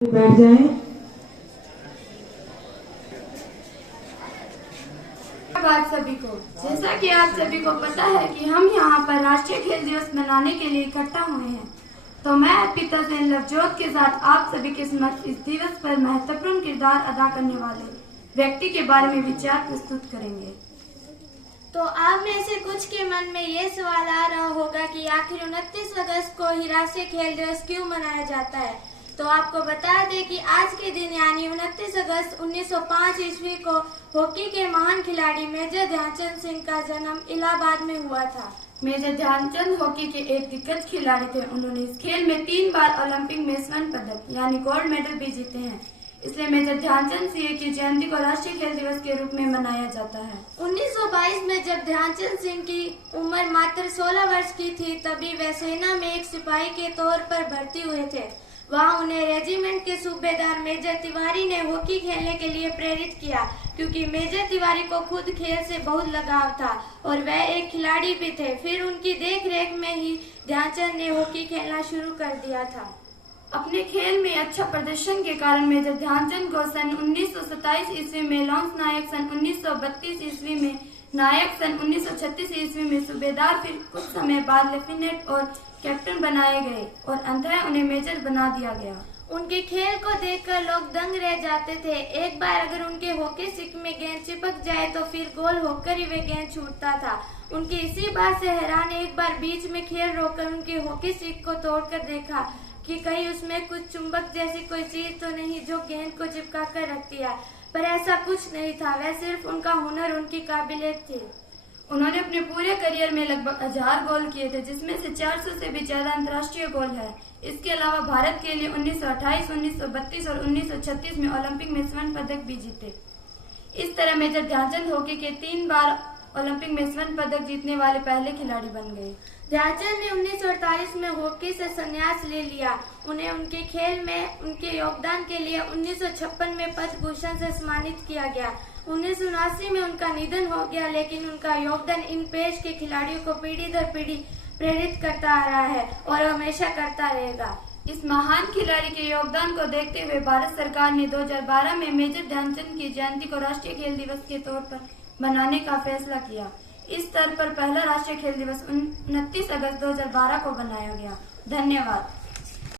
बैठ जाएं। धन्यवाद सभी को। जैसा कि आप सभी को पता है कि हम यहाँ पर राष्ट्रीय खेल दिवस मनाने के लिए इकट्ठा हुए हैं, तो मैं अर्पिता सेन लवजोत के साथ आप सभी के समक्ष इस दिवस पर महत्वपूर्ण किरदार अदा करने वाले व्यक्ति के बारे में विचार प्रस्तुत करेंगे। तो आप में से कुछ के मन में ये सवाल आ रहा होगा कि आखिर 29 अगस्त को ही राष्ट्रीय खेल दिवस क्यों मनाया जाता है। तो आपको बता दें कि आज के दिन यानी 29 अगस्त 1905 ईस्वी को हॉकी के महान खिलाड़ी मेजर ध्यानचंद सिंह का जन्म इलाहाबाद में हुआ था। मेजर ध्यानचंद हॉकी के एक दिग्गज खिलाड़ी थे। उन्होंने इस खेल में 3 बार ओलंपिक में स्वर्ण पदक यानी गोल्ड मेडल भी जीते हैं। इसलिए मेजर ध्यानचंद सिंह की जयंती को राष्ट्रीय खेल दिवस के रूप में मनाया जाता है। 1922 में जब ध्यानचंद सिंह की उम्र मात्र 16 वर्ष की थी, तभी वे सेना में एक सिपाही के तौर पर भर्ती हुए थे। वहां उन्हें रेजिमेंट के सूबेदार मेजर तिवारी ने हॉकी खेलने के लिए प्रेरित किया, क्योंकि मेजर तिवारी को खुद खेल से बहुत लगाव था और वह एक खिलाड़ी भी थे। फिर उनकी देखरेख में ही ध्यानचंद ने हॉकी खेलना शुरू कर दिया था। अपने खेल में अच्छा प्रदर्शन के कारण मेजर ध्यानचंद को सन 1927 ईस्वी में लॉन्स नायक, सन 1932 ईस्वी में नायक, सन 1936 ईस्वी में सूबेदार, फिर कुछ समय बाद लेफ्टिनेंट और कैप्टन बनाए गए और अंततः उन्हें मेजर बना दिया गया। उनके खेल को देखकर लोग दंग रह जाते थे। एक बार अगर उनके हॉकी स्टिक में गेंद चिपक जाए तो फिर गोल होकर ही वे गेंद छूटता था। उनकी इसी बात से हैरान एक बार बीच में खेल रोककर उनके हॉकी स्टिक को तोड़कर देखा कि कहीं उसमें कुछ चुंबक जैसी कोई चीज तो नहीं जो गेंद को चिपका कर रखती है, पर ऐसा कुछ नहीं था। वह सिर्फ उनका हुनर, उनकी काबिलियत थी। उन्होंने अपने पूरे करियर में लगभग 1000 गोल किए थे, जिसमें से 400 से भी ज्यादा अंतर्राष्ट्रीय गोल है। इसके अलावा भारत के लिए 1928, 1932 और 1936 में ओलंपिक में स्वर्ण पदक भी जीते। इस तरह मेजर ध्यानचंद हॉकी के 3 बार ओलंपिक में स्वर्ण पदक जीतने वाले पहले खिलाड़ी बन गए। ध्यानचंद ने 1948 में हॉकी से संन्यास ले लिया। उन्हें उनके खेल में उनके योगदान के लिए 1956 में पद्म भूषण से सम्मानित किया गया। 1979 में उनका निधन हो गया, लेकिन उनका योगदान इन पेश के खिलाड़ियों को पीढ़ी दर पीढ़ी प्रेरित करता आ रहा है और हमेशा करता रहेगा। इस महान खिलाड़ी के योगदान को देखते हुए भारत सरकार ने 2012 में मेजर ध्यानचंद की जयंती को राष्ट्रीय खेल दिवस के तौर पर मनाने का फैसला किया। इस स्तर पर पहला राष्ट्रीय खेल दिवस 29 अगस्त 2012 को बनाया गया। धन्यवाद।